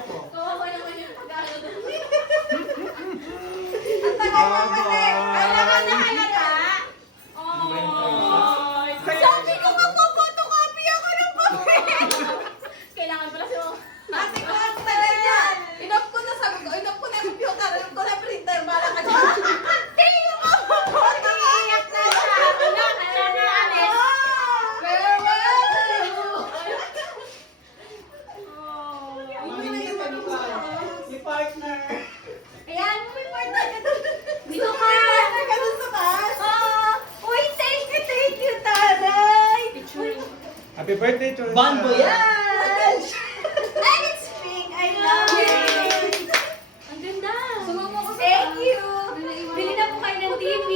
ko. Kawawa naman yung pag-ano. Ang tagal naman eh. Ay, naman na halata. Oh, Sabi ko magpo-photocopy ako ng papel. kailangan pala siya. Ate ko, ang tagal niya. Inop ko na, sabi ko, inop ko na yung computer, inop ko na yung printer, bala ka dyan. Hindi mo magpo-photocopy. Iyak na siya. Wala, kaya na alis. Mamingin ka doon ka. Si partner. Ayan, may partner ka doon. Dito ka. May partner ka doon sa taas. Uy, thank you, Taray. Happy birthday to Bon voyage! And it's pink, I love it. Ang ganda. Sumumo ko sa thank you. Bili na po kayo ng TV.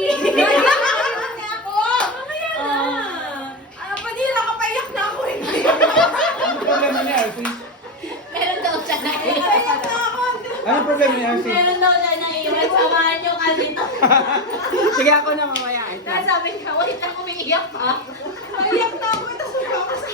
Ako. Mamaya na. Panira ka, paiyak na ako eh. Ano problema niya, Arsis? Meron daw siya na Paiyak na ako. Ano problema niya, Arsis? Meron daw siya na iwan. Samahan niyo kasi ito. Sige ako na mamaya. Kaya sabi ka, wait lang umiiyak pa. Paiyak na ako. Ito suyo ako sa